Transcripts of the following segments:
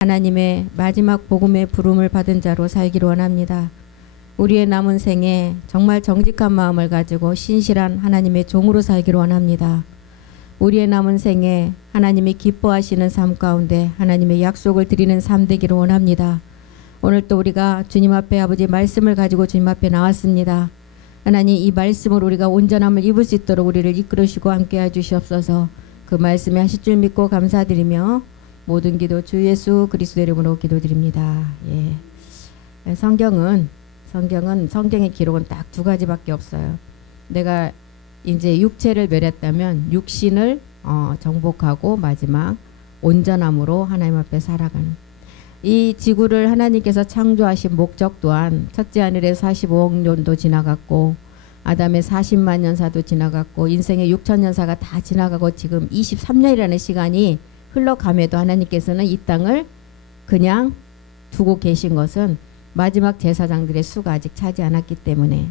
하나님의 마지막 복음의 부름을 받은 자로 살기를 원합니다. 우리의 남은 생에 정말 정직한 마음을 가지고 신실한 하나님의 종으로 살기를 원합니다. 우리의 남은 생에 하나님이 기뻐하시는 삶 가운데 하나님의 약속을 드리는 삶 되기를 원합니다. 오늘 또 우리가 주님 앞에 아버지 말씀을 가지고 주님 앞에 나왔습니다. 하나님, 이 말씀을 우리가 온전함을 입을 수 있도록 우리를 이끌으시고 함께 해주시옵소서. 그 말씀에 하실 줄 믿고 감사드리며 모든 기도 주 예수 그리스도 이름으로 기도드립니다. 예. 성경의 기록은 딱 두 가지밖에 없어요. 내가 이제 육체를 멸했다면 육신을 정복하고 마지막 온전함으로 하나님 앞에 살아가는, 이 지구를 하나님께서 창조하신 목적 또한 첫째 하늘에 45억 년도 지나갔고 아담의 40만 년사도 지나갔고 인생의 6천 년사가 다 지나가고 지금 23년이라는 시간이 흘러감에도 하나님께서는 이 땅을 그냥 두고 계신 것은 마지막 제사장들의 수가 아직 차지 않았기 때문에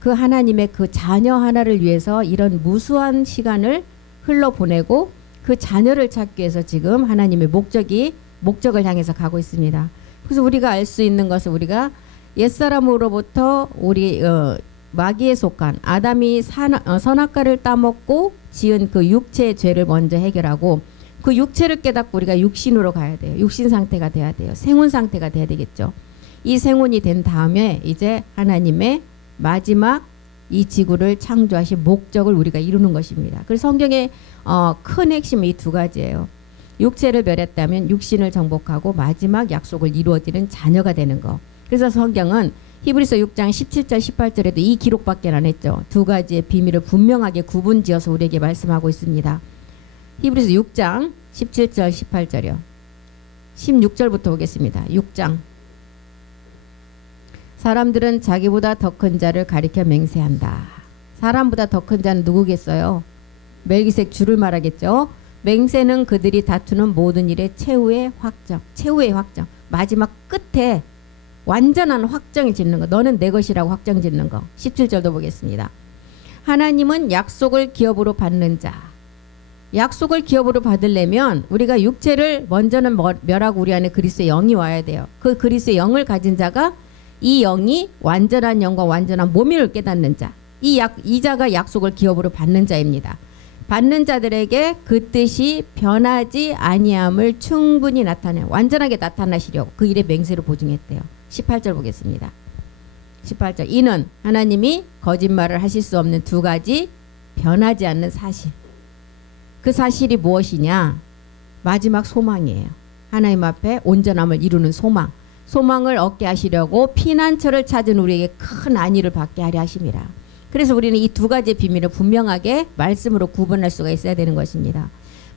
그 하나님의 그 자녀 하나를 위해서 이런 무수한 시간을 흘러보내고 그 자녀를 찾기 위해서 지금 하나님의 목적을 향해서 가고 있습니다. 그래서 우리가 알 수 있는 것은 우리가 옛사람으로부터 우리 마귀에 속한 아담이 선악과를 따먹고 지은 그 육체의 죄를 먼저 해결하고 그 육체를 깨닫고 우리가 육신으로 가야 돼요. 육신 상태가 돼야 돼요. 생혼 상태가 돼야 되겠죠. 이 생혼이 된 다음에 이제 하나님의 마지막 이 지구를 창조하신 목적을 우리가 이루는 것입니다. 그래서 성경의 큰 핵심이 이 두 가지예요. 육체를 멸했다면 육신을 정복하고 마지막 약속을 이루어지는 자녀가 되는 거. 그래서 성경은 히브리서 6장 17절 18절에도 이 기록밖에 안 했죠. 두 가지의 비밀을 분명하게 구분지어서 우리에게 말씀하고 있습니다. 히브리서 6장 17절 18절이요. 16절부터 보겠습니다. 6장. 사람들은 자기보다 더 큰 자를 가리켜 맹세한다. 사람보다 더 큰 자는 누구겠어요? 멜기세덱 주를 말하겠죠. 맹세는 그들이 다투는 모든 일의 최후의 확정. 마지막 끝에 완전한 확정이 짓는 거. 너는 내 것이라고 확정 짓는 거. 17절도 보겠습니다. 하나님은 약속을 기업으로 받는 자. 약속을 기업으로 받으려면 우리가 육체를 먼저는 멸하고 우리 안에 그리스도의 영이 와야 돼요. 그 그리스도의 영을 가진 자가 이 영이 완전한 영과 완전한 몸을 깨닫는 자. 이 자가 약속을 기업으로 받는 자입니다. 받는 자들에게 그 뜻이 변하지 아니함을 충분히 나타내 완전하게 나타나시려고 그 일의 맹세를 보증했대요. 18절 보겠습니다. 18절. 이는 하나님이 거짓말을 하실 수 없는 두 가지 변하지 않는 사실. 그 사실이 무엇이냐? 마지막 소망이에요. 하나님 앞에 온전함을 이루는 소망. 소망을 얻게 하시려고 피난처를 찾은 우리에게 큰 안위를 받게 하려 하심이라. 그래서 우리는 이 두 가지의 비밀을 분명하게 말씀으로 구분할 수가 있어야 되는 것입니다.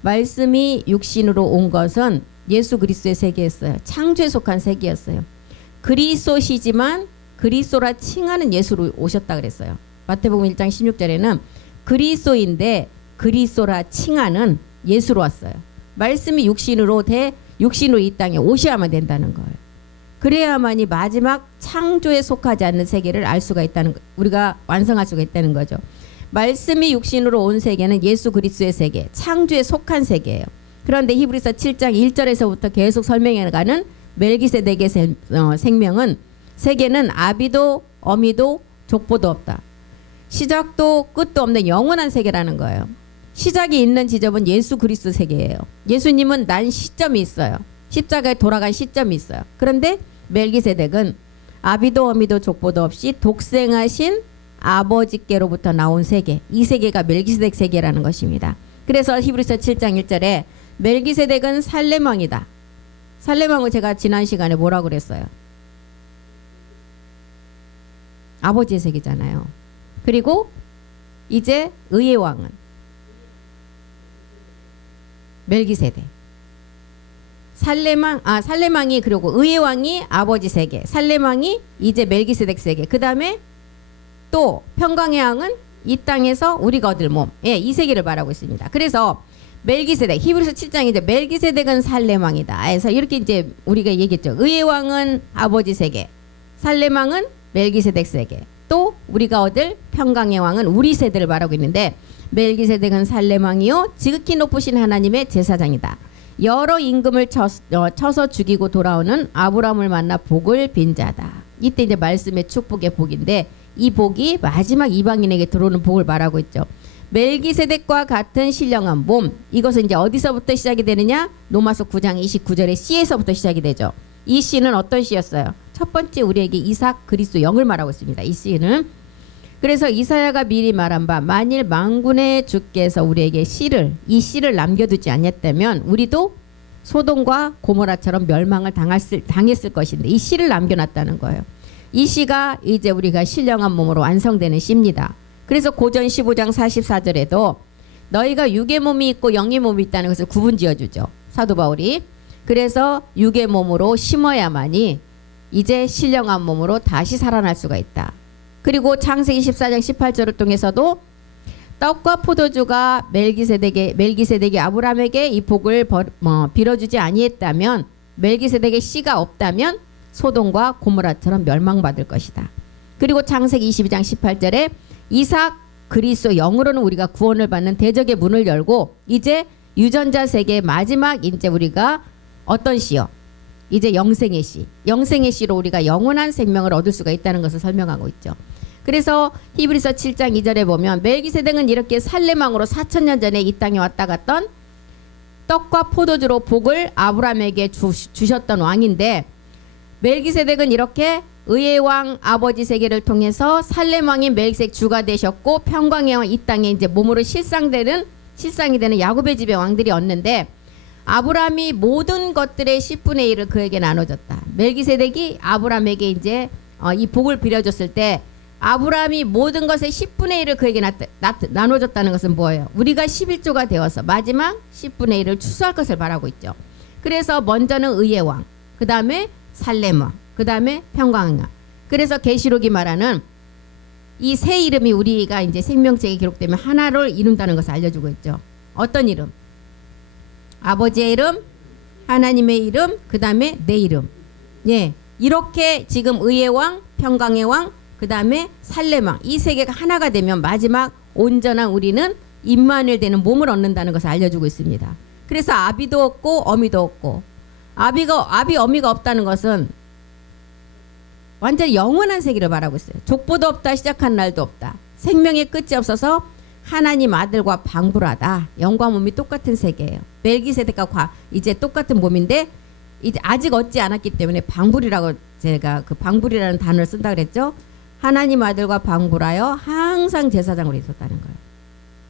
말씀이 육신으로 온 것은 예수 그리스도의 세계였어요. 창조에 속한 세계였어요. 그리스도시지만 그리스도라 칭하는 예수로 오셨다 그랬어요. 마태복음 1장 16절에는 그리스도인데 그리스도라 칭하는 예수로 왔어요. 말씀이 육신으로 이 땅에 오셔야만 된다는 거예요. 그래야만이 마지막 창조에 속하지 않는 세계를 알 수가 있다는, 우리가 완성할 수가 있다는 거죠. 말씀이 육신으로 온 세계는 예수 그리스도의 세계, 창조에 속한 세계예요. 그런데 히브리서 7장 1절에서부터 계속 설명해가는 멜기세덱의 생명은 세계는 아비도 어미도 족보도 없다. 시작도 끝도 없는 영원한 세계라는 거예요. 시작이 있는 지점은 예수 그리스도 세계예요. 예수님은 난 시점이 있어요. 십자가에 돌아간 시점이 있어요. 그런데 멜기세덱은 아비도 어미도 족보도 없이 독생하신 아버지께로부터 나온 세계, 이 세계가 멜기세덱 세계라는 것입니다. 그래서 히브리서 7장 1절에 멜기세덱은 살렘왕이다. 살렘왕은 제가 지난 시간에 뭐라고 그랬어요? 아버지의 세계잖아요. 그리고 이제 의의 왕은 멜기세덱. 살렘왕이 그리고 의의 왕이 아버지 세계, 살렘왕이 이제 멜기세덱 세계, 그 다음에 또 평강의 왕은 이 땅에서 우리가 얻을 몸, 이 세계를 말하고 있습니다. 그래서 멜기세덱, 히브리서 7장 이제 멜기세덱은 살렘왕이다. 그래서 이렇게 이제 우리가 얘기했죠. 의의 왕은 아버지 세계, 살렘왕은 멜기세덱 세계, 또 우리가 얻을 평강의 왕은 우리 세대를 말하고 있는데 멜기세덱은 살렘왕이요 지극히 높으신 하나님의 제사장이다. 여러 임금을 쳐서 죽이고 돌아오는 아브라함을 만나 복을 빈 자다. 이때 이제 말씀의 축복의 복인데 이 복이 마지막 이방인에게 들어오는 복을 말하고 있죠. 멜기세덱과 같은 신령한 몸. 이것은 이제 어디서부터 시작이 되느냐? 로마서 9장 29절의 씨에서부터 시작이 되죠. 이 씨는 어떤 씨였어요? 첫 번째 우리에게 이삭 그리스도 영을 말하고 있습니다. 이 씨는. 그래서 이사야가 미리 말한 바 만일 만군의 주께서 우리에게 이 씨를 남겨두지 않았다면 우리도 소돔과 고모라처럼 멸망을 당했을 것인데 이 씨를 남겨놨다는 거예요. 이 씨가 이제 우리가 신령한 몸으로 완성되는 씨입니다. 그래서 고전 15장 44절에도 너희가 육의 몸이 있고 영의 몸이 있다는 것을 구분지어주죠. 사도 바울이. 그래서 육의 몸으로 심어야만이 이제 신령한 몸으로 다시 살아날 수가 있다. 그리고 창세기 14장 18절을 통해서도 떡과 포도주가 멜기세덱이 아브라함에게 이 복을 빌어주지 아니했다면 멜기세덱의 씨가 없다면 소돔과 고모라처럼 멸망받을 것이다. 그리고 창세기 22장 18절에 이삭 그리스도 영으로는 우리가 구원을 받는 대적의 문을 열고 이제 유전자 세계의 마지막 이제 우리가 어떤 씨요? 이제 영생의 씨. 영생의 씨로 우리가 영원한 생명을 얻을 수가 있다는 것을 설명하고 있죠. 그래서 히브리서 7장 2절에 보면 멜기세덱은 이렇게 살레망으로 4,000년 전에 이 땅에 왔다 갔던 떡과 포도주로 복을 아브라함에게 주셨던 왕인데 멜기세덱은 이렇게 의의 왕 아버지 세계를 통해서 살렘 왕인 멜기세덱 주가 되셨고 평강의 왕 이 땅에 이제 몸으로 실상이 되는 야곱의 집의 왕들이 얻는데 아브라함이 모든 것들의 10분의 1을 그에게 나눠줬다. 멜기세덱이 아브라함에게 이제 이 복을 빌어줬을 때 아브라함이 모든 것의 10분의 1을 그에게 나눠줬다는 것은 뭐예요? 우리가 11조가 되어서 마지막 10분의 1을 추수할 것을 말하고 있죠. 그래서 먼저는 의의 왕, 그 다음에 살렘 왕, 그 다음에 평강의 왕. 그래서 계시록이 말하는 이 세 이름이 우리가 이제 생명책에 기록되면 하나를 이룬다는 것을 알려주고 있죠. 어떤 이름? 아버지의 이름, 하나님의 이름, 그 다음에 내 이름. 예, 이렇게 지금 의의 왕, 평강의 왕, 그 다음에 살렘 왕 이 세 개가 하나가 되면 마지막 온전한 우리는 임마누엘 되는 몸을 얻는다는 것을 알려주고 있습니다. 그래서 아비도 없고 어미도 없고 아비 어미가 없다는 것은 완전히 영원한 세계를 말하고 있어요. 족보도 없다, 시작한 날도 없다. 생명의 끝이 없어서 하나님 아들과 방불하다. 영과 몸이 똑같은 세계예요. 멜기세덱과 이제 똑같은 몸인데 이제 아직 얻지 않았기 때문에 방불이라고 제가 그 방불이라는 단어를 쓴다 그랬죠. 하나님 아들과 방불하여 항상 제사장으로 있었다는 거예요.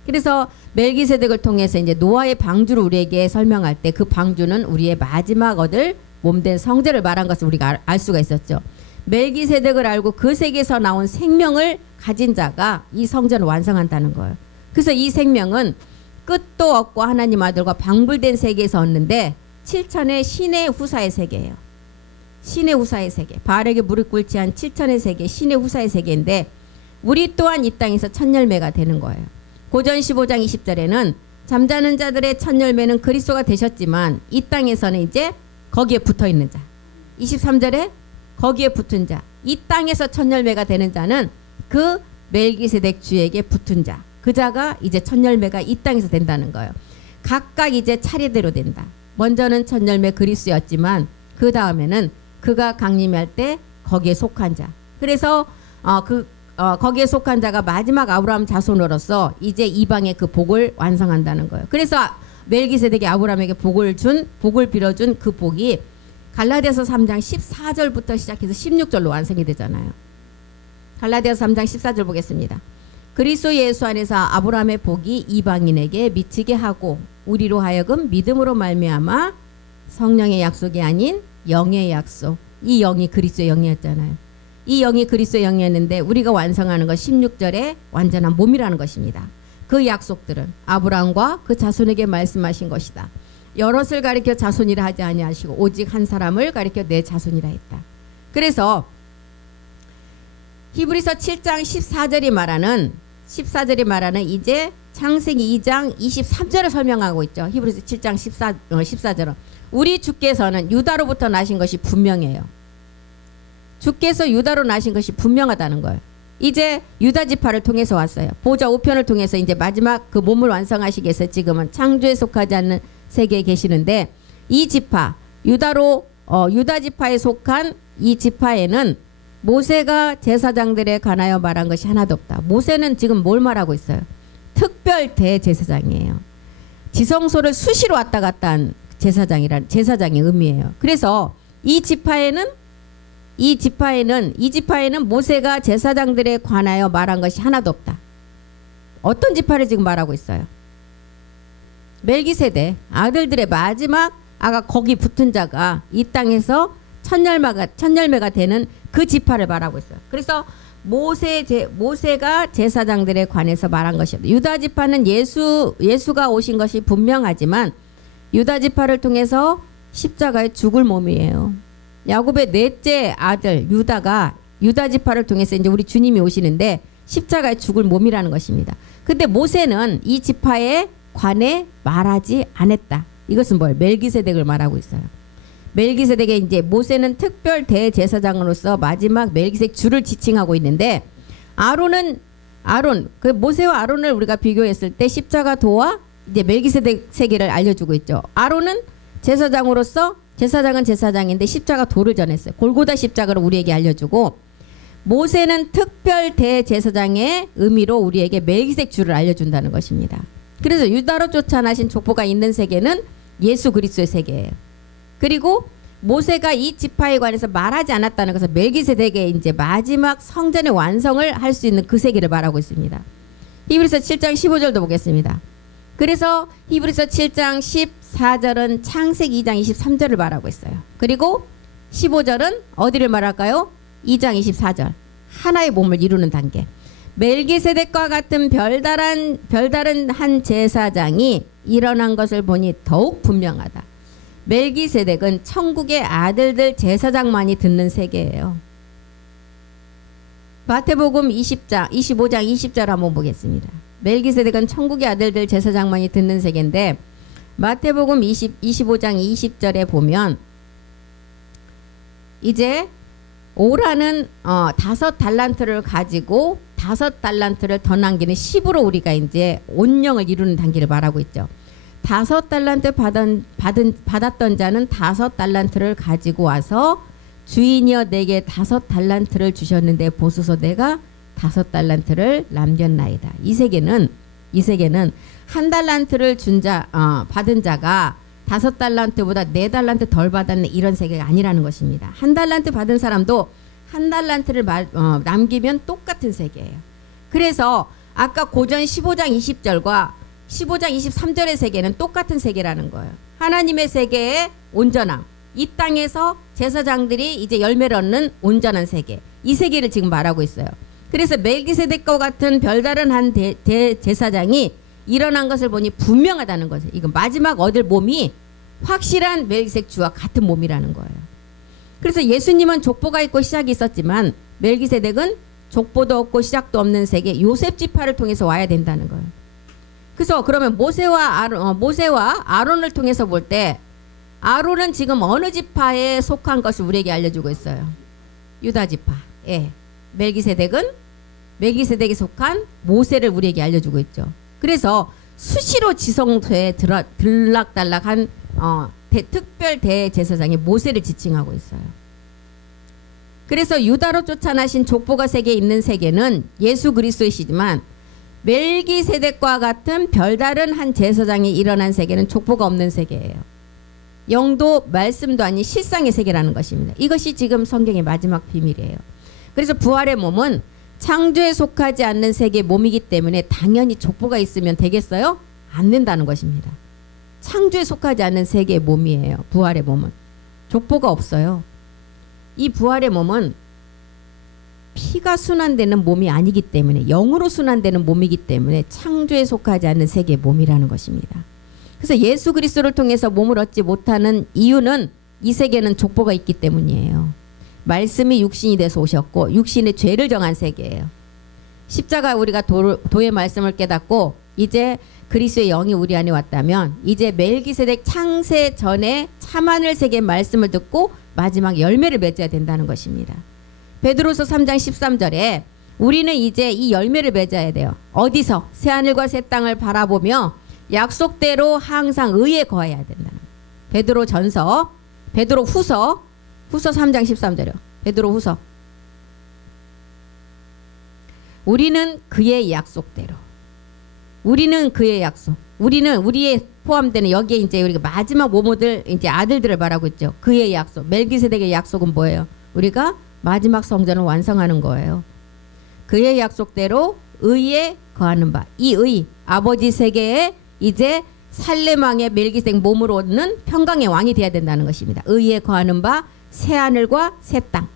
그래서 멜기세덱을 통해서 이제 노아의 방주를 우리에게 설명할 때 그 방주는 우리의 마지막 얻을 몸된 성제를 말한 것을 우리가 알 수가 있었죠. 멜기세덱을 알고 그 세계에서 나온 생명을 가진 자가 이 성전을 완성한다는 거예요. 그래서 이 생명은 끝도 없고 하나님 아들과 방불된 세계에서 얻는데 7천의 신의 후사의 세계예요. 신의 후사의 세계. 바알에게 무릎 꿇지 않은 7천의 세계, 신의 후사의 세계인데 우리 또한 이 땅에서 첫 열매가 되는 거예요. 고전 15장 20절에는 잠자는 자들의 첫 열매는 그리스도가 되셨지만 이 땅에서는 이제 거기에 붙어있는 자. 23절에 거기에 붙은 자. 이 땅에서 첫 열매가 되는 자는 그 멜기세덱 주에게 붙은 자. 그 자가 이제 첫 열매가 이 땅에서 된다는 거예요. 각각 이제 차례대로 된다. 먼저는 첫 열매 그리스도였지만 그 다음에는 그가 강림할 때 거기에 속한 자. 그래서 거기에 속한 자가 마지막 아브라함 자손으로서 이제 이방의 그 복을 완성한다는 거예요. 그래서 멜기세덱이 아브라함에게 복을 빌어준 그 복이 갈라디아서 3장 14절부터 시작해서 16절로 완성이 되잖아요. 갈라디아서 3장 14절 보겠습니다. 그리스도 예수 안에서 아브라함의 복이 이방인에게 미치게 하고 우리로 하여금 믿음으로 말미암아 성령의 약속이 아닌 영의 약속. 이 영이 그리스도의 영이었잖아요. 이 영이 그리스도의 영이었는데 우리가 완성하는 것 16절에 완전한 몸이라는 것입니다. 그 약속들은 아브라함과 그 자손에게 말씀하신 것이다. 여럿을 가리켜 자손이라 하지 아니하시고 오직 한 사람을 가리켜 내 자손이라 했다. 그래서 히브리서 7장 14절이 말하는 이제 창세기 2장 23절을 설명하고 있죠. 히브리서 7장 14절은 우리 주께서는 유다로부터 나신 것이 분명해요. 주께서 유다로 나신 것이 분명하다는 거예요. 이제 유다 지파를 통해서 왔어요. 보좌 우편을 통해서 이제 마지막 그 몸을 완성하시기 위해서 지금은 창조에 속하지 않는 세계에 계시는데 이 지파 유다 지파에 속한 이 지파에는 모세가 제사장들에 관하여 말한 것이 하나도 없다. 모세는 지금 뭘 말하고 있어요? 특별 대제사장이에요. 지성소를 수시로 왔다 갔다 한 제사장의 의미예요. 그래서 이 지파에는 모세가 제사장들에 관하여 말한 것이 하나도 없다. 어떤 지파를 지금 말하고 있어요? 멜기세덱 아들들의 마지막 아까 거기 붙은 자가 이 땅에서 첫 열매가 되는 그 지파를 말하고 있어요. 그래서 모세가 제사장들에 관해서 말한 것이었다. 유다 지파는 예수가 오신 것이 분명하지만 유다 지파를 통해서 십자가에 죽을 몸이에요. 야곱의 넷째 아들 유다가 유다 지파를 통해서 이제 우리 주님이 오시는데 십자가에 죽을 몸이라는 것입니다. 근데 모세는 이 지파에 관해 말하지 않았다. 이것은 뭘? 멜기세덱을 말하고 있어요. 멜기세덱의 이제 모세는 특별 대제사장으로서 마지막 멜기세덱 주를 지칭하고 있는데 그 모세와 아론을 우리가 비교했을 때 십자가 도와 이제 멜기세덱 세계를 알려주고 있죠. 아론은 제사장은 제사장인데 십자가 도를 전했어요. 골고다 십자가를 우리에게 알려주고 모세는 특별 대제사장의 의미로 우리에게 멜기세덱 주를 알려준다는 것입니다. 그래서 유다로 쫓아나신 족보가 있는 세계는 예수 그리스도의 세계예요. 그리고 모세가 이 지파에 관해서 말하지 않았다는 것은 멜기세덱의 이제 마지막 성전의 완성을 할 수 있는 그 세계를 말하고 있습니다. 히브리서 7장 15절도 보겠습니다. 그래서 히브리서 7장 14절은 창세기 2장 23절을 말하고 있어요. 그리고 15절은 어디를 말할까요? 2장 24절. 하나의 몸을 이루는 단계. 멜기세덱과 같은 별다른 한 제사장이 일어난 것을 보니 더욱 분명하다. 멜기세덱은 천국의 아들들 제사장만이 듣는 세계예요. 마태복음 25장 20절 한번 보겠습니다. 멜기세덱은 천국의 아들들 제사장만이 듣는 세계인데 마태복음 25장 20절에 보면 이제 오라는 5달란트를 가지고 5달란트를 더 남기는 10으로 우리가 이제 온영을 이루는 단계를 말하고 있죠. 5달란트 받았던 자는 5달란트를 가지고 와서 주인이여 내게 5달란트를 주셨는데 보소서 내가 5달란트를 남겼나이다. 이 세계는 1달란트를 받은 자가 5달란트보다 4달란트 덜 받았네 이런 세계가 아니라는 것입니다. 1달란트 받은 사람도 1달란트를 남기면 똑같은 세계예요. 그래서 아까 고전 15장 20절과 15장 23절의 세계는 똑같은 세계라는 거예요. 하나님의 세계의 온전함. 이 땅에서 제사장들이 이제 열매를 얻는 온전한 세계. 이 세계를 지금 말하고 있어요. 그래서 멜기세덱과 같은 별다른 한 제사장이 일어난 것을 보니 분명하다는 거죠. 이건 마지막 얻을 몸이 확실한 멜기세덱 주와 같은 몸이라는 거예요. 그래서 예수님은 족보가 있고 시작이 있었지만 멜기세덱은 족보도 없고 시작도 없는 세계 요셉 지파를 통해서 와야 된다는 거예요. 그래서 그러면 모세와 아론을 통해서 볼 때 아론은 지금 어느 지파에 속한 것을 우리에게 알려주고 있어요? 유다 지파. 예. 멜기세덱에 속한 모세를 우리에게 알려주고 있죠. 그래서 수시로 지성소에 들락달락한 특별 대제사장이 모세를 지칭하고 있어요. 그래서 유다로 쫓아나신 족보가 세계에 있는 세계는 예수 그리스도이시지만 멜기세덱과 같은 별다른 한 제사장이 일어난 세계는 족보가 없는 세계예요. 영도 말씀도 아닌 실상의 세계라는 것입니다. 이것이 지금 성경의 마지막 비밀이에요. 그래서 부활의 몸은 창조에 속하지 않는 세계의 몸이기 때문에 당연히 족보가 있으면 되겠어요? 안 된다는 것입니다. 창조에 속하지 않는 세계의 몸이에요. 부활의 몸은. 족보가 없어요. 이 부활의 몸은 피가 순환되는 몸이 아니기 때문에 영으로 순환되는 몸이기 때문에 창조에 속하지 않는 세계의 몸이라는 것입니다. 그래서 예수 그리스도를 통해서 몸을 얻지 못하는 이유는 이 세계는 족보가 있기 때문이에요. 말씀이 육신이 돼서 오셨고 육신의 죄를 정한 세계예요. 십자가 우리가 도의 말씀을 깨닫고 이제 그리스도의 영이 우리 안에 왔다면 이제 멜기세덱 창세 전에 참하늘 세계의 말씀을 듣고 마지막 열매를 맺어야 된다는 것입니다. 베드로서 3장 13절에 우리는 이제 이 열매를 맺어야 돼요. 어디서? 새하늘과 새 땅을 바라보며 약속대로 항상 의에 거해야 된다는 거예요. 베드로 전서, 베드로 후서 3장 13절이요. 베드로 후서. 우리는 그의 약속대로. 우리는 그의 약속. 우리는 우리의 포함되는 여기에 이제 우리가 마지막 모모들 이제 아들들을 말하고 있죠. 그의 약속. 멜기세덱의 약속은 뭐예요? 우리가 마지막 성전을 완성하는 거예요. 그의 약속대로 의에 거하는 바. 이 의, 아버지 세계에 이제 살레망의 멜기세덱 몸으로 얻는 평강의 왕이 되어야 된다는 것입니다. 의에 거하는 바 새하늘과 새 땅.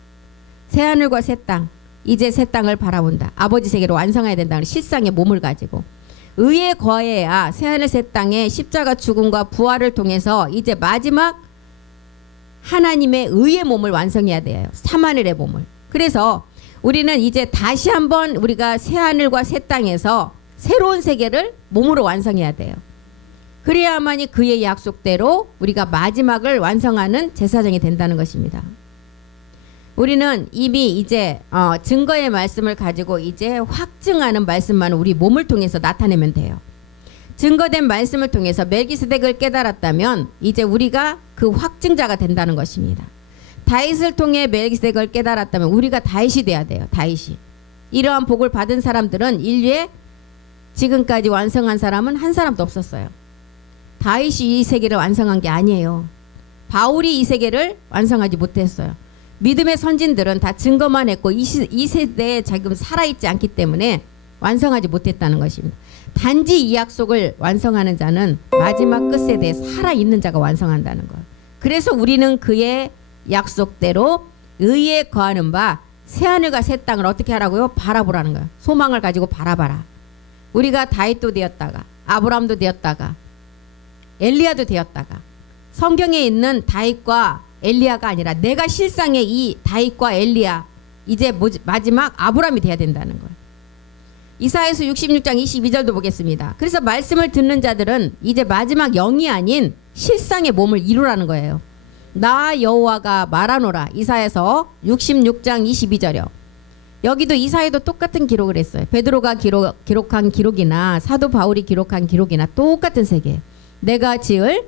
새하늘과 새 땅. 이제 새 땅을 바라본다. 아버지 세계로 완성해야 된다는 실상의 몸을 가지고. 의에 거해야 새하늘 새 땅의 십자가 죽음과 부활을 통해서 이제 마지막 하나님의 의의 몸을 완성해야 돼요. 삼하늘의 몸을. 그래서 우리는 이제 다시 한번 우리가 새하늘과 새 땅에서 새로운 세계를 몸으로 완성해야 돼요. 그래야만이 그의 약속대로 우리가 마지막을 완성하는 제사장이 된다는 것입니다. 우리는 이미 이제 증거의 말씀을 가지고 이제 확증하는 말씀만 우리 몸을 통해서 나타내면 돼요. 증거된 말씀을 통해서 멜기세덱을 깨달았다면 이제 우리가 그 확증자가 된다는 것입니다. 다윗을 통해 멜기세덱을 깨달았다면 우리가 다윗이 돼야 돼요. 다윗이. 이러한 복을 받은 사람들은 인류에 지금까지 완성한 사람은 한 사람도 없었어요. 다윗이 이 세계를 완성한 게 아니에요. 바울이 이 세계를 완성하지 못했어요. 믿음의 선진들은 다 증거만 했고 이 세대에 지금 살아있지 않기 때문에 완성하지 못했다는 것입니다. 단지 이 약속을 완성하는 자는 마지막 끝세대에 살아있는 자가 완성한다는 거예요. 그래서 우리는 그의 약속대로 의에 거하는 바 새하늘과 새 땅을 어떻게 하라고요? 바라보라는 거예요. 소망을 가지고 바라봐라. 우리가 다윗도 되었다가 아브라함도 되었다가 엘리야도 되었다가 성경에 있는 다윗과 엘리야가 아니라 내가 실상의 이 다윗과 엘리야 이제 마지막 아브라함이 돼야 된다는 거예요. 이사야서 66장 22절도 보겠습니다. 그래서 말씀을 듣는 자들은 이제 마지막 영이 아닌 실상의 몸을 이루라는 거예요. 나 여호와가 말하노라. 이사야서 66장 22절이요. 여기도 이사야도 똑같은 기록을 했어요. 베드로가 기록한 기록이나 사도 바울이 기록한 기록이나 똑같은 세계. 내가 지을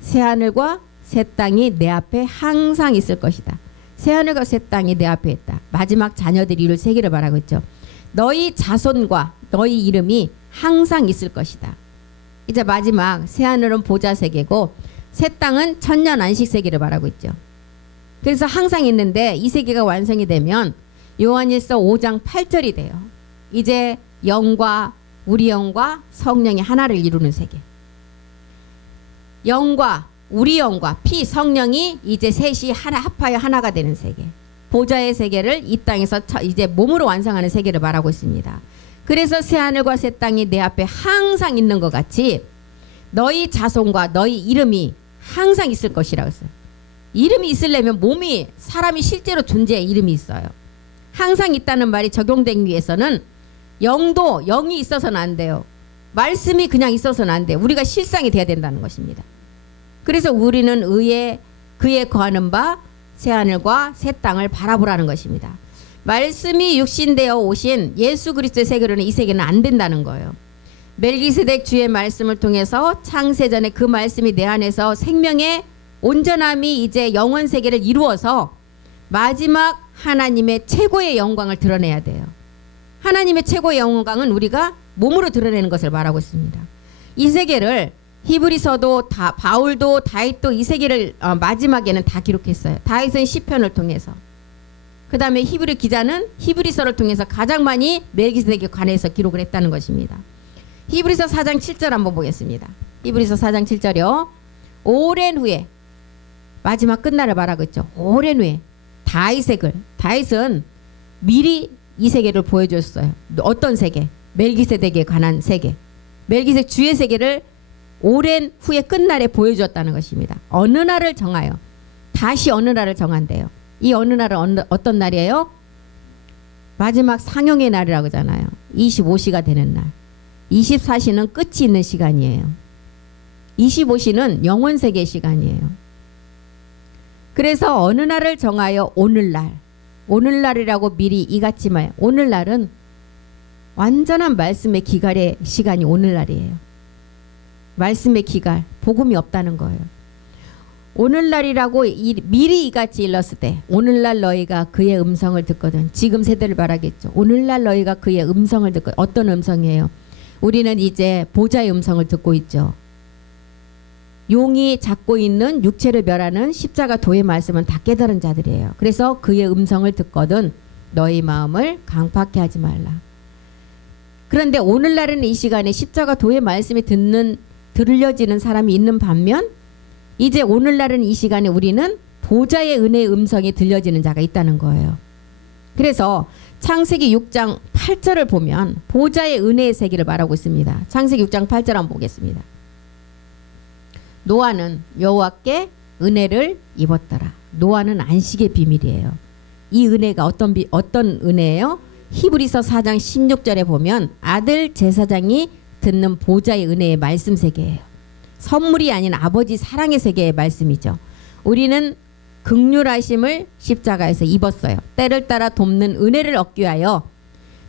새하늘과 새 땅이 내 앞에 항상 있을 것이다. 새하늘과 새 땅이 내 앞에 있다. 마지막 자녀들이 이룰 세계를 말하고 있죠. 너희 자손과 너희 이름이 항상 있을 것이다. 이제 마지막 새하늘은 보좌 세계고 새 땅은 천년 안식 세계를 말하고 있죠. 그래서 항상 있는데 이 세계가 완성이 되면 요한일서 5장 8절이 돼요. 이제 영과 우리 영과 성령이 하나를 이루는 세계. 영과 우리 영과 피 성령이 이제 셋이 하나 합하여 하나가 되는 세계. 보좌의 세계를 이 땅에서 이제 몸으로 완성하는 세계를 말하고 있습니다. 그래서 새하늘과 새 땅이 내 앞에 항상 있는 것 같이 너희 자손과 너희 이름이 항상 있을 것이라고 했어요. 이름이 있으려면 몸이 사람이 실제로 존재해 이름이 있어요. 항상 있다는 말이 적용되기 위해서는 영도 영이 있어서는 안 돼요. 말씀이 그냥 있어서는 안 돼요. 우리가 실상이 돼야 된다는 것입니다. 그래서 우리는 그에 거하는 바 새하늘과 새 땅을 바라보라는 것입니다. 말씀이 육신되어 오신 예수 그리스도의 세계로는 이 세계는 안 된다는 거예요. 멜기세덱 주의 말씀을 통해서 창세전에 그 말씀이 내 안에서 생명의 온전함이 이제 영원 세계를 이루어서 마지막 하나님의 최고의 영광을 드러내야 돼요. 하나님의 최고의 영광은 우리가 몸으로 드러내는 것을 말하고 있습니다. 이 세계를 히브리서도 바울도 다윗도 이 세계를 마지막에는 다 기록했어요. 다윗은 시편을 통해서. 그 다음에 히브리 기자는 히브리서를 통해서 가장 많이 멜기세덱에 관해서 기록을 했다는 것입니다. 히브리서 4장 7절 한번 보겠습니다. 히브리서 4장 7절이요. 오랜 후에 마지막 끝날을 말하고 있죠. 오랜 후에 다윗은 미리 이 세계를 보여줬어요. 어떤 세계? 멜기세덱에 관한 세계. 멜기세덱 주의 세계를 오랜 후에 끝날에 보여주었다는 것입니다. 어느 날을 정하여 다시 어느 날을 정한대요. 이 어느 날은 어떤 날이에요? 마지막 상용의 날이라고 하잖아요. 25시가 되는 날. 24시는 끝이 있는 시간이에요. 25시는 영원세계 시간이에요. 그래서 어느 날을 정하여 오늘날. 오늘날이라고 미리 이같이 말. 오늘날은 완전한 말씀의 기갈의 시간이 오늘날이에요. 말씀의 기갈, 복음이 없다는 거예요. 오늘날이라고 미리 이같이 일렀을 때 오늘날 너희가 그의 음성을 듣거든. 지금 세대를 말하겠죠. 오늘날 너희가 그의 음성을 듣거든. 어떤 음성이에요? 우리는 이제 보좌의 음성을 듣고 있죠. 용이 잡고 있는 육체를 멸하는 십자가 도의 말씀은 다 깨달은 자들이에요. 그래서 그의 음성을 듣거든 너희 마음을 강팍해 하지 말라. 그런데 오늘날에는 이 시간에 십자가 도의 말씀이 들려지는 사람이 있는 반면 이제 오늘날은 이 시간에 우리는 보좌의 은혜의 음성이 들려지는 자가 있다는 거예요. 그래서 창세기 6장 8절을 보면 보좌의 은혜의 세계를 말하고 있습니다. 창세기 6장 8절 한번 보겠습니다. 노아는 여호와께 은혜를 입었더라. 노아는 안식의 비밀이에요. 이 은혜가 어떤 은혜예요? 히브리서 4장 16절에 보면 아들 제사장이 듣는 보좌의 은혜의 말씀 세계예요. 선물이 아닌 아버지 사랑의 세계의 말씀이죠. 우리는 긍휼하심을 십자가에서 입었어요. 때를 따라 돕는 은혜를 얻기 위하여.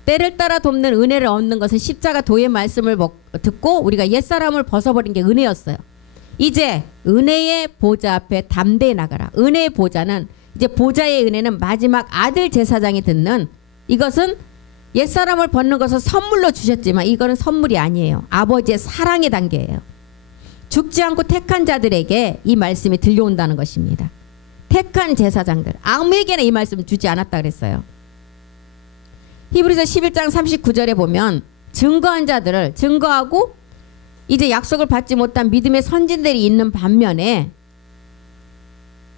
때를 따라 돕는 은혜를 얻는 것은 십자가 도의 말씀을 듣고 우리가 옛사람을 벗어버린 게 은혜였어요. 이제 은혜의 보좌 앞에 담대히 나가라. 은혜의 보좌는 이제 보좌의 은혜는 마지막 아들 제사장이 듣는, 이것은 옛사람을 벗는 것을 선물로 주셨지만 이거는 선물이 아니에요. 아버지의 사랑의 단계예요. 죽지 않고 택한 자들에게 이 말씀이 들려온다는 것입니다. 택한 제사장들, 아무에게나 이 말씀을 주지 않았다 그랬어요. 히브리서 11장 39절에 보면 증거한 자들을 증거하고 이제 약속을 받지 못한 믿음의 선진들이 있는 반면에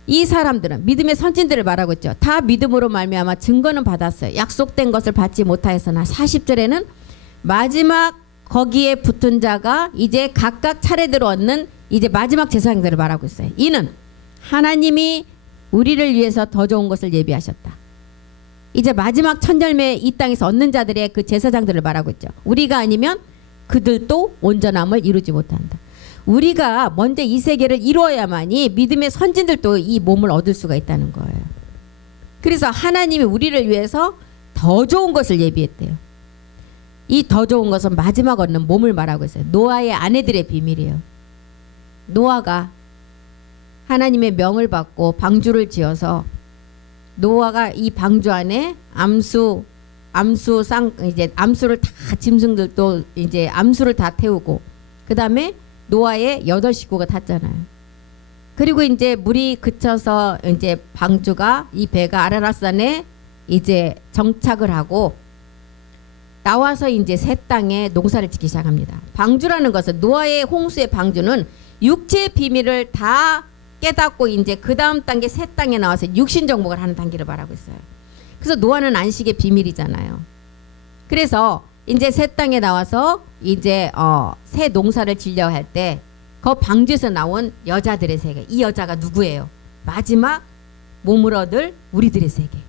이 사람들은 믿음의 선진들을 말하고 있죠. 다 믿음으로 말미암아 증거는 받았어요. 약속된 것을 받지 못하였으나 40절에는 마지막 거기에 붙은 자가 이제 각각 차례대로 얻는 이제 마지막 제사장들을 말하고 있어요. 이는 하나님이 우리를 위해서 더 좋은 것을 예비하셨다. 이제 마지막 천열매 이 땅에서 얻는 자들의 그 제사장들을 말하고 있죠. 우리가 아니면 그들도 온전함을 이루지 못한다. 우리가 먼저 이 세계를 이루어야만이 믿음의 선진들도 이 몸을 얻을 수가 있다는 거예요. 그래서 하나님이 우리를 위해서 더 좋은 것을 예비했대요. 이 더 좋은 것은 마지막 얻는 몸을 말하고 있어요. 노아의 아내들의 비밀이에요. 노아가 하나님의 명을 받고 방주를 지어서 노아가 이 방주 안에 이제 암수를 다 짐승들도 이제 암수를 다 태우고 그 다음에 노아의 8식구가 탔잖아요. 그리고 이제 물이 그쳐서 이제 방주가 이 배가 아라랏산에 이제 정착을 하고 나와서 이제 새 땅에 농사를 짓기 시작합니다. 방주라는 것은 노아의 홍수의 방주는 육체의 비밀을 다 깨닫고 이제 그 다음 단계 새 땅에 나와서 육신 정복을 하는 단계를 말하고 있어요. 그래서 노아는 안식의 비밀이잖아요. 그래서 이제 새 땅에 나와서 이제 새 농사를 지려 할 때 그 방주에서 나온 여자들의 세계. 이 여자가 누구예요? 마지막 몸을 얻을 우리들의 세계.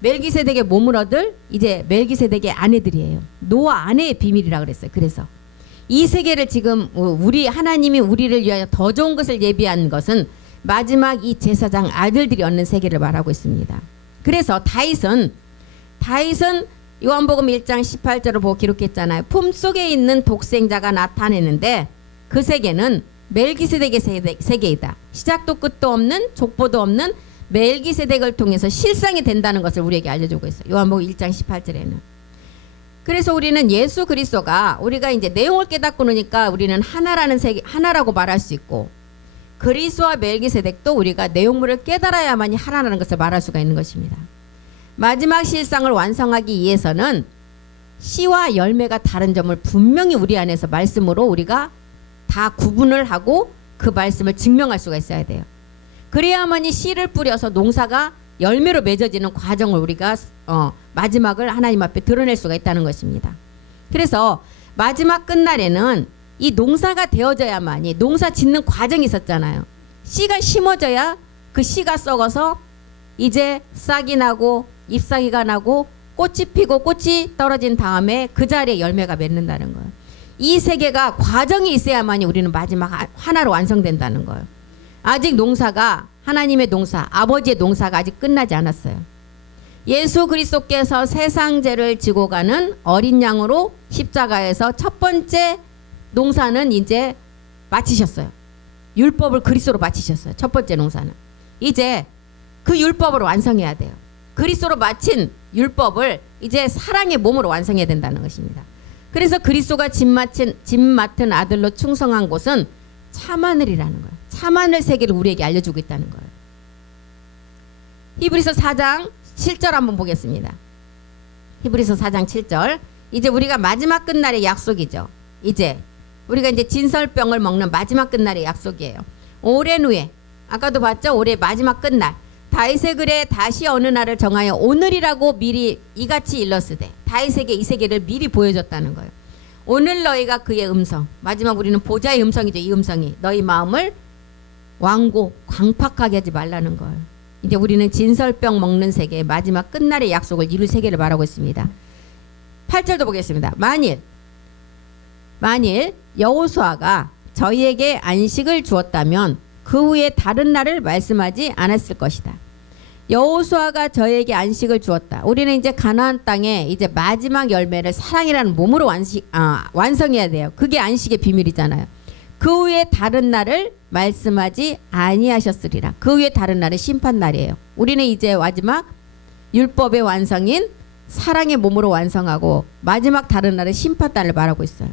멜기세덱의 몸을 얻을 이제 멜기세덱의 아내들이에요. 노아 아내의 비밀이라 그랬어요. 그래서 이 세계를 지금 우리 하나님이 우리를 위하여 더 좋은 것을 예비한 것은 마지막 이 제사장 아들들이 얻는 세계를 말하고 있습니다. 그래서 다윗은 요한복음 1장 18절을 보고 기록했잖아요. 품속에 있는 독생자가 나타내는데 그 세계는 멜기세덱의 세계이다. 시작도 끝도 없는 족보도 없는 멜기세덱을 통해서 실상이 된다는 것을 우리에게 알려주고 있어요. 요한복음 1장 18절에는. 그래서 우리는 예수 그리스도가 우리가 이제 내용을 깨닫고 나니까 우리는 하나라는 세계, 하나라고 말할 수 있고 그리스도와 멜기세덱도 우리가 내용물을 깨달아야만이 하나라는 것을 말할 수가 있는 것입니다. 마지막 실상을 완성하기 위해서는 씨와 열매가 다른 점을 분명히 우리 안에서 말씀으로 우리가 다 구분을 하고 그 말씀을 증명할 수가 있어야 돼요. 그래야만이 씨를 뿌려서 농사가 열매로 맺어지는 과정을 우리가 마지막을 하나님 앞에 드러낼 수가 있다는 것입니다. 그래서 마지막 끝날에는 이 농사가 되어져야만이 농사 짓는 과정이 있었잖아요. 씨가 심어져야 그 씨가 썩어서 이제 싹이 나고 잎사귀가 나고 꽃이 피고 꽃이 떨어진 다음에 그 자리에 열매가 맺는다는 거예요. 이 세계가 과정이 있어야만이 우리는 마지막 하나로 완성된다는 거예요. 아직 농사가 하나님의 농사, 아버지의 농사가 아직 끝나지 않았어요. 예수 그리스도께서 세상 죄를 지고 가는 어린 양으로 십자가에서 첫 번째 농사는 이제 마치셨어요. 율법을 그리스도로 마치셨어요. 첫 번째 농사는. 이제 그 율법을 완성해야 돼요. 그리스도로 마친 율법을 이제 사랑의 몸으로 완성해야 된다는 것입니다. 그래서 그리스도가 집 맡은 아들로 충성한 곳은 참하늘이라는 거예요. 참하늘 세계를 우리에게 알려주고 있다는 거예요. 히브리서 4장 7절 한번 보겠습니다. 히브리서 4장 7절. 이제 우리가 마지막 끝날의 약속이죠. 이제 우리가 이제 진설병을 먹는 마지막 끝날의 약속이에요. 오랜 후에 아까도 봤죠? 올해 마지막 끝날 다윗의 글에 다시 어느 날을 정하여 오늘이라고 미리 이같이 일렀으되 다윗에게 이 세계를 미리 보여줬다는 거예요. 오늘 너희가 그의 음성, 마지막 우리는 보좌의 음성이죠. 이 음성이 너희 마음을 완고 광팍하게 하지 말라는 거예요. 이제 우리는 진설병 먹는 세계 마지막 끝날의 약속을 이룰 세계를 말하고 있습니다. 8절도 보겠습니다. 만일 여호수아가 저희에게 안식을 주었다면 그 후에 다른 날을 말씀하지 않았을 것이다. 여호수아가 저에게 안식을 주었다. 우리는 이제 가나안 땅에 이제 마지막 열매를 사랑이라는 몸으로 완성해야 돼요. 그게 안식의 비밀이잖아요. 그 후에 다른 날을 말씀하지 아니하셨으리라. 그 후에 다른 날은 심판 날이에요. 우리는 이제 마지막 율법의 완성인 사랑의 몸으로 완성하고 마지막 다른 날은 심판 날을 말하고 있어요.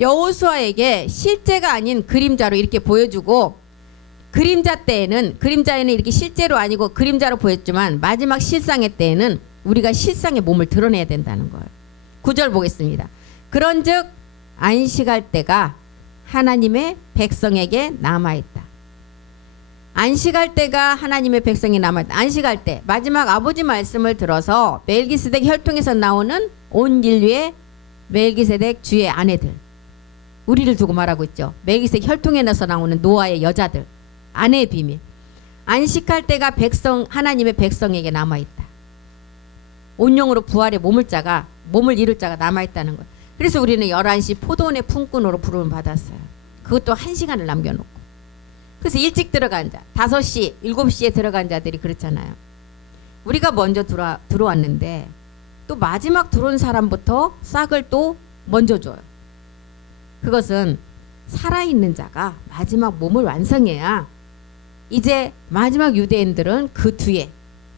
여호수아에게 실제가 아닌 그림자로 이렇게 보여주고 그림자에는 이렇게 실제로 아니고 그림자로 보였지만 마지막 실상의 때에는 우리가 실상의 몸을 드러내야 된다는 거예요. 9절 보겠습니다. 그런즉 안식할 때가 하나님의 백성에게 남아있다. 안식할 때가 하나님의 백성이 남아있다. 안식할 때 마지막 아버지 말씀을 들어서 멜기세덱 혈통에서 나오는 온 인류의 멜기세덱 주의 아내들, 우리를 두고 말하고 있죠. 멜기세덱 혈통에서 나오는 노아의 여자들, 아내의 비밀. 안식할 때가 하나님의 백성에게 남아있다. 온영으로 부활의 몸을 이룰 자가 남아있다는 거예요. 그래서 우리는 11시 포도원의 품꾼으로 부름을 받았어요. 그것도 1시간을 남겨놓고. 그래서 일찍 들어간 자, 5시, 7시에 들어간 자들이 그렇잖아요. 우리가 먼저 들어왔는데 또 마지막 들어온 사람부터 싹을 또 먼저 줘요. 그것은 살아있는 자가 마지막 몸을 완성해야 이제 마지막 유대인들은 그 뒤에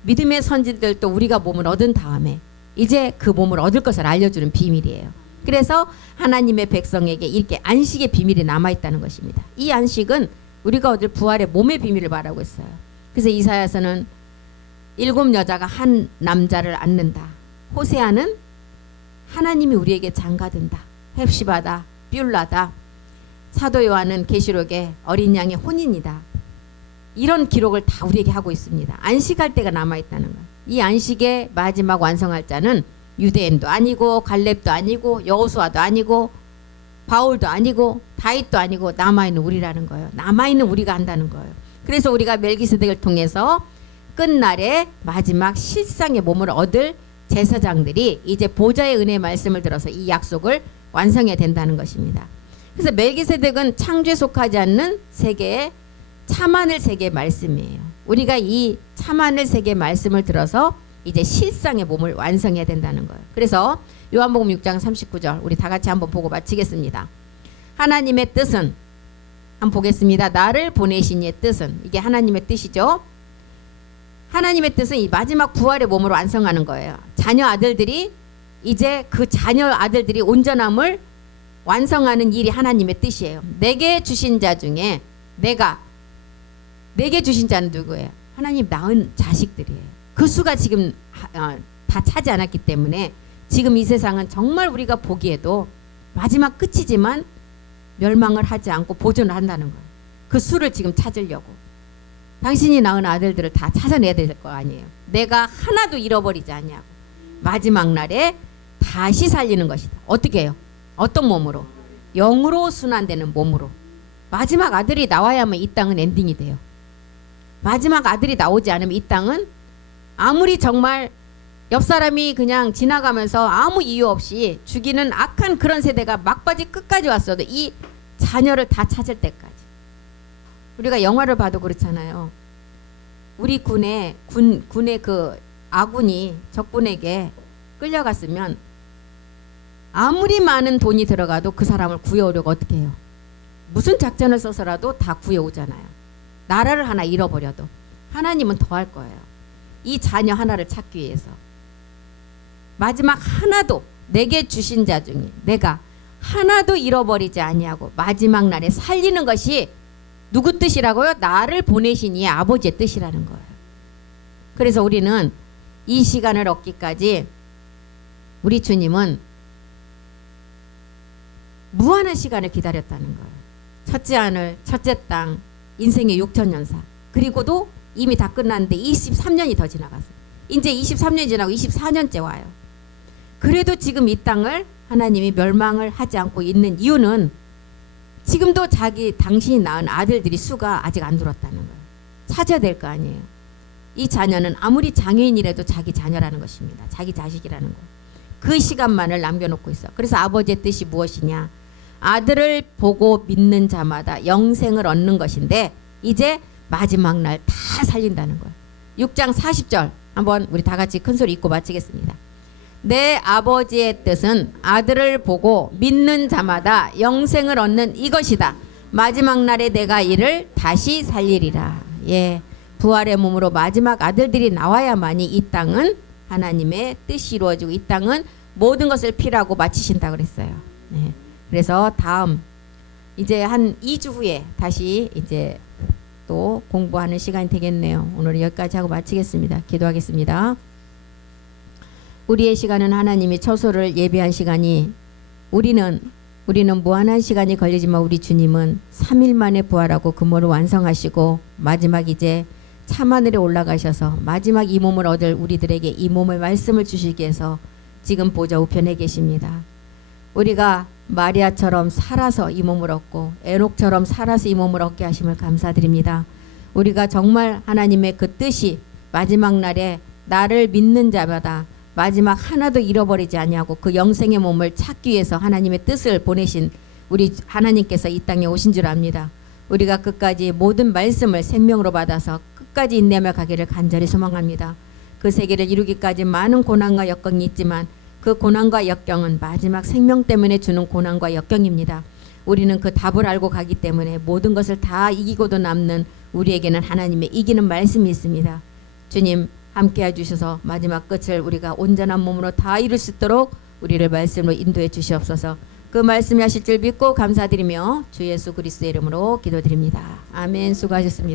믿음의 선지들도 우리가 몸을 얻은 다음에 이제 그 몸을 얻을 것을 알려주는 비밀이에요. 그래서 하나님의 백성에게 이렇게 안식의 비밀이 남아있다는 것입니다. 이 안식은 우리가 얻을 부활의 몸의 비밀을 말하고 있어요. 그래서 이사야서는 7 여자가 한 남자를 안는다. 호세아는 하나님이 우리에게 장가든다. 헵시바다, 뷸라다. 사도 요한은 계시록에 어린 양의 혼인이다. 이런 기록을 다 우리에게 하고 있습니다. 안식할 때가 남아있다는 거예요. 이 안식의 마지막 완성할 자는 유대인도 아니고 갈렙도 아니고 여호수아도 아니고 바울도 아니고 다윗도 아니고 남아있는 우리라는 거예요. 남아있는 우리가 한다는 거예요. 그래서 우리가 멜기세덱을 통해서 끝날에 마지막 실상의 몸을 얻을 제사장들이 이제 보좌의 은혜의 말씀을 들어서 이 약속을 완성해야 된다는 것입니다. 그래서 멜기세덱은 창조에 속하지 않는 세계의 참하늘 세계의 말씀이에요. 우리가 이 참하늘 세계의 말씀을 들어서 이제 실상의 몸을 완성해야 된다는 거예요. 그래서 요한복음 6장 39절 우리 다 같이 한번 보고 마치겠습니다. 하나님의 뜻은 한번 보겠습니다. 나를 보내신 이의 뜻은, 이게 하나님의 뜻이죠. 하나님의 뜻은 이 마지막 부활의 몸으로 완성하는 거예요. 자녀 아들들이 이제 그 자녀 아들들이 온전함을 완성하는 일이 하나님의 뜻이에요. 내게 주신 자 중에 내게 주신 자는 누구예요? 하나님 낳은 자식들이에요. 그 수가 지금 다 차지 않았기 때문에 지금 이 세상은 정말 우리가 보기에도 마지막 끝이지만 멸망을 하지 않고 보존을 한다는 거예요. 그 수를 지금 찾으려고. 당신이 낳은 아들들을 다 찾아내야 될 거 아니에요. 내가 하나도 잃어버리지 않냐고. 마지막 날에 다시 살리는 것이다. 어떻게 해요? 어떤 몸으로? 영으로 순환되는 몸으로. 마지막 아들이 나와야만 이 땅은 엔딩이 돼요. 마지막 아들이 나오지 않으면 이 땅은 아무리 정말 옆 사람이 그냥 지나가면서 아무 이유 없이 죽이는 악한 그런 세대가 막바지 끝까지 왔어도 이 자녀를 다 찾을 때까지. 우리가 영화를 봐도 그렇잖아요. 우리 군의 그 아군이 적군에게 끌려갔으면 아무리 많은 돈이 들어가도 그 사람을 구해오려고 어떻게 해요? 무슨 작전을 써서라도 다 구해오잖아요. 나라를 하나 잃어버려도 하나님은 더 할 거예요. 이 자녀 하나를 찾기 위해서. 마지막 하나도 내게 주신 자 중에 내가 하나도 잃어버리지 아니하고 마지막 날에 살리는 것이 누구 뜻이라고요? 나를 보내신 이 아버지의 뜻이라는 거예요. 그래서 우리는 이 시간을 얻기까지 우리 주님은 무한한 시간을 기다렸다는 거예요. 첫째 하늘, 첫째 땅, 인생의 6천년사. 그리고도 이미 다 끝났는데 23년이 더 지나갔어요. 이제 23년이 지나고 24년째 와요. 그래도 지금 이 땅을 하나님이 멸망을 하지 않고 있는 이유는 지금도 당신이 낳은 아들들이 수가 아직 안 들었다는 거예요. 찾아야 될 거 아니에요. 이 자녀는 아무리 장애인이라도 자기 자녀라는 것입니다. 자기 자식이라는 거. 그 시간만을 남겨놓고 있어. 그래서 아버지의 뜻이 무엇이냐? 아들을 보고 믿는 자마다 영생을 얻는 것인데 이제 마지막 날 다 살린다는 거예요. 6장 40절 한번 우리 다 같이 큰 소리 읽고 마치겠습니다. 내 아버지의 뜻은 아들을 보고 믿는 자마다 영생을 얻는 이것이다. 마지막 날에 내가 이를 다시 살리리라. 예, 부활의 몸으로 마지막 아들들이 나와야만이 이 땅은 하나님의 뜻이 이루어지고 이 땅은 모든 것을 필요하고 마치신다 그랬어요. 네. 그래서 다음 이제 한 2주 후에 다시 이제 또 공부하는 시간이 되겠네요. 오늘 여기까지 하고 마치겠습니다. 기도하겠습니다. 우리의 시간은 하나님이 처소를 예비한 시간이 우리는 무한한 시간이 걸리지만 우리 주님은 3일 만에 부활하고 금오를 완성하시고 마지막 이제 참하늘에 올라가셔서 마지막 이 몸을 얻을 우리들에게 이 몸의 말씀을 주시기 위해서 지금 보좌 우편에 계십니다. 우리가 마리아처럼 살아서 이 몸을 얻고 에녹처럼 살아서 이 몸을 얻게 하심을 감사드립니다. 우리가 정말 하나님의 그 뜻이 마지막 날에 나를 믿는 자마다 마지막 하나도 잃어버리지 아니하고 그 영생의 몸을 찾기 위해서 하나님의 뜻을 보내신 우리 하나님께서 이 땅에 오신 줄 압니다. 우리가 끝까지 모든 말씀을 생명으로 받아서 끝까지 인내하며 가기를 간절히 소망합니다. 그 세계를 이루기까지 많은 고난과 역경이 있지만 그 고난과 역경은 마지막 생명 때문에 주는 고난과 역경입니다. 우리는 그 답을 알고 가기 때문에 모든 것을 다 이기고도 남는 우리에게는 하나님의 이기는 말씀이 있습니다. 주님 함께 해주셔서 마지막 끝을 우리가 온전한 몸으로 다 이룰 수 있도록 우리를 말씀으로 인도해 주시옵소서. 그 말씀이 하실 줄 믿고 감사드리며 주 예수 그리스도의 이름으로 기도드립니다. 아멘. 수고하셨습니다.